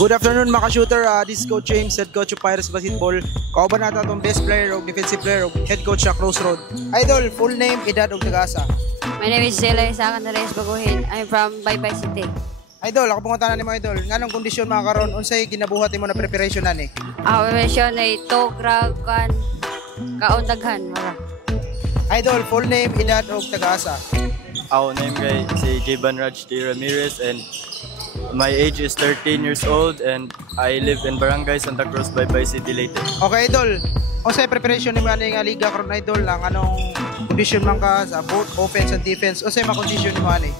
Good afternoon mga ka-shooter. This is Coach James, head coach of Pirates Basketball. Kauban natin itong best player o defensive player o head coach sa Crossroad. Idol, full name, edad o tagasa. My name is Zela Isakan Reyes Baguhin. I'm from Baybay City. Idol, ako panguntahan ni mo idol. Nganong kondisyon mga karon? Unsay ginabuhat mo na preparation na ni? Ako mention ay Tograg kan kaundaghan mara. Idol, full name, edad o tagasa. Ako name kay si Jaban Raj D. Ramirez and my age is 13 years old and I live in Barangay Santa Cruz, Baybay City, Leyte. Okay idol, unsay preparation ni mo ani nga liga karon idol lang anong kondisyon man ka sa both offense and defense? Unsay mga kondisyon ni mo ani?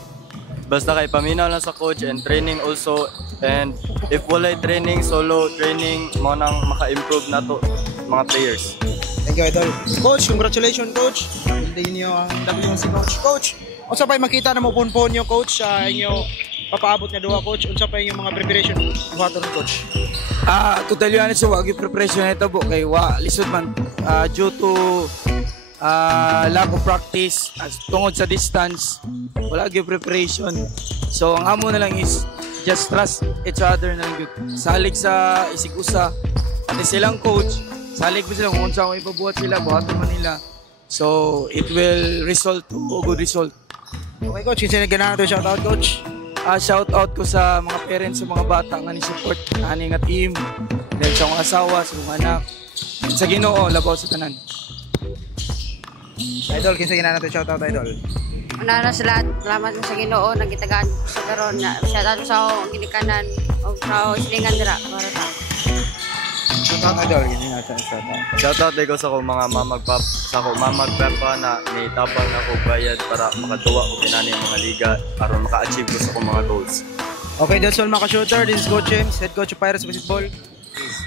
Basta kay paminaw lang sa coach and training also, and if walay training, solo training mo nang maka-improve na to mga players. Thank you idol. Coach, congratulations coach. Hindi niyo ang dami si coach. Coach, unsa pa makita na mo punpon niyo coach sa inyo papaabot na duha coach? Unsa pa yung mga preparation buhaton coach? To tell you honest, wag yung preparation nito po kay lisod man due to lack of practice tungod sa distance, wala yung preparation. So ang amo na lang is just trust each other na lang yun. Salig sa isig-usa, pati silang coach salig mo sila kung saan ipabuhat sila, buhaton man nila, so it will result to a good result. Okay coach, kinsa naganahan to shout out coach? Shout out ko sa mga parents sa mga bata nga ni support ani nga team, dahil sa mga asawa, sa mga anak, sa Ginoo labaw sa tanan. Idol, kinsa ganahan to shout out idol? Una na sa lahat, salamat sa Ginoo nagitagaan sa karon na shout out sa akong ginikanan o sa silingan dira para ta. Shout out idol, ginahan natin shout out. Shoutout ko sa ko mga mamagpapa na nitabang na ko bayad para makatuwa ko kinani ang mga liga aron maka-achieve ko sa ko mga goals. Okay, that's all mga ka-shooter. This is Coach James, head coach of Pirates Basketball. Peace.